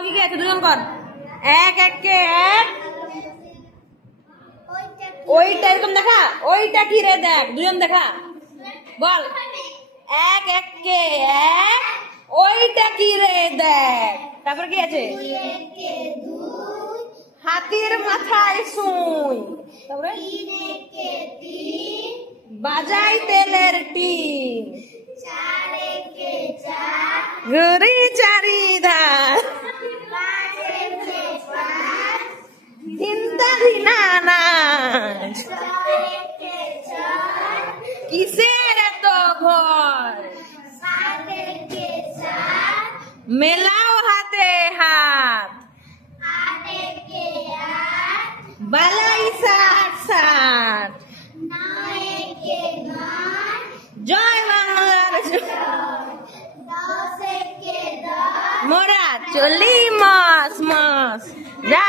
বল কি আছে দুজন কর। এক এক কে এক, ওইটা এরকম দেখা, ওইটা কি রে দেখ, দুজন দেখা বল। এক এক কে এক, ওইটা কি রে দেখ। তারপর কি আছে? হাতির মাথায় সুই। তারপরে বাজাই তেলের টিন। ঘুরি চারিধার চিন্তা ধিনা নাচ। কিসের এত ভয়? মেলাও হাতে হাত, বালাই সাত সাত। জয় বাংলার মোরা চলি মাস মাস। যা।